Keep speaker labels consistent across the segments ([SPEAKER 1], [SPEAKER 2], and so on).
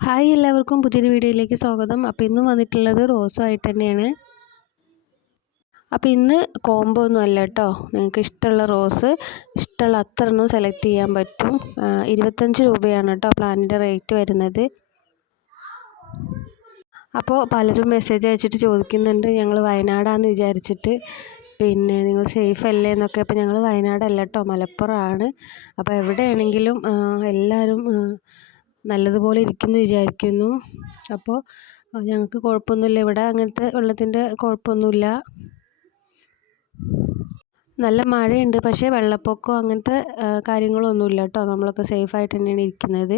[SPEAKER 1] Hi എല്ലാവർക്കും പുതിയൊരു വീഡിയോയിലേക്ക് സ്വാഗതം. അപ്പോൾ ഇന്ന് വന്നിട്ടുള്ളത് റോസുമായിട്ട് തന്നെയാണ്. അപ്പോൾ ഇന്ന് കോംബോ ഒന്നും അല്ല കേട്ടോ നിങ്ങൾക്ക് ഇഷ്ടമുള്ള റോസ് ഇഷ്ടമുള്ള അത്ര എണ്ണം സെലക്ട് ചെയ്യാൻ പറ്റും. ഇരുപത്തഞ്ച് രൂപയാണ് കേട്ടോ പ്ലാനിന്റെ റേറ്റ് വരുന്നത്. അപ്പോൾ പലരും മെസ്സേജ് അയച്ചിട്ട് ചോദിക്കുന്നുണ്ട് ഞങ്ങൾ വയനാടാന്ന് വിചാരിച്ചിട്ട്. പിന്നെ നിങ്ങൾ സേഫ് അല്ലേ എന്നൊക്കെ. അപ്പോൾ ഞങ്ങൾ വയനാടല്ല കേട്ടോ മലപ്പുറമാണ്. അപ്പോൾ എവിടെയാണെങ്കിലും എല്ലാവരും നല്ലതുപോലെ ഇരിക്കുന്നു വിചാരിക്കുന്നു. അപ്പോൾ ഞങ്ങൾക്ക് കുഴപ്പമൊന്നുമില്ല. ഇവിടെ അങ്ങനത്തെ വെള്ളത്തിന്റെ കുഴപ്പമൊന്നുമില്ല. നല്ല മഴയുണ്ട്. പക്ഷേ വെള്ളപ്പൊക്കം അങ്ങനത്തെ കാര്യങ്ങളൊന്നുമില്ല കേട്ടോ. നമ്മളൊക്കെ സേഫായിട്ട് തന്നെയാണ് ഇരിക്കുന്നത്.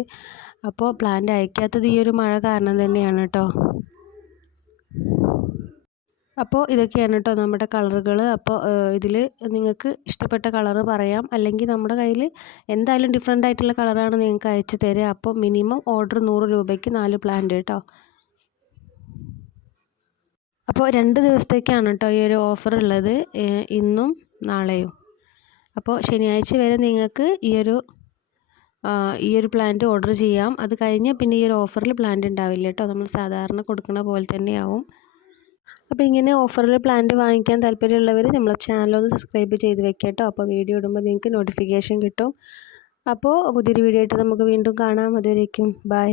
[SPEAKER 1] അപ്പോൾ പ്ലാന്റ് അയക്കാത്തത് ഈ ഒരു മഴ കാരണം തന്നെയാണ് കേട്ടോ. അപ്പോൾ ഇതൊക്കെയാണ് കേട്ടോ നമ്മുടെ കളറുകൾ അപ്പോൾ ഇതിൽ നിങ്ങൾക്ക് ഇഷ്ടപ്പെട്ട കളർ പറയാം. അല്ലെങ്കിൽ നമ്മുടെ കയ്യിൽ എന്തായാലും ഡിഫറെന്റ് ആയിട്ടുള്ള കളറാണ് നിങ്ങൾക്ക് അയച്ചു തരിക അപ്പോൾ മിനിമം ഓർഡർ നൂറ് രൂപയ്ക്ക് നാല് പ്ലാന്റ് കേട്ടോ. അപ്പോൾ രണ്ട് ദിവസത്തേക്കാണ് കേട്ടോ ഈ ഒരു ഓഫർ ഉള്ളത്. ഇന്നും നാളെയും. അപ്പോൾ ശനിയാഴ്ച വരെ നിങ്ങൾക്ക് ഈ ഒരു ഈ ഒരു പ്ലാന്റ് ഓർഡർ ചെയ്യാം. അത് കഴിഞ്ഞ് പിന്നെ ഈ ഒരു ഓഫറിൽ പ്ലാന്റ് ഉണ്ടാവില്ല കേട്ടോ. നമ്മൾ സാധാരണ കൊടുക്കുന്ന പോലെ തന്നെയാവും. അപ്പോൾ ഇങ്ങനെ ഓഫറിൽ പ്ലാന്റ് വാങ്ങിക്കാൻ താല്പര്യമുള്ളവർ നമ്മളെ ഒന്ന് സബ്സ്ക്രൈബ് ചെയ്ത് വെക്കാം കേട്ടോ. അപ്പോൾ വീഡിയോ ഇടുമ്പോൾ നിങ്ങൾക്ക് നോട്ടിഫിക്കേഷൻ കിട്ടും. അപ്പോൾ പുതിയൊരു വീഡിയോ ആയിട്ട് നമുക്ക് വീണ്ടും കാണാം. അതുവരേക്കും. ബൈ.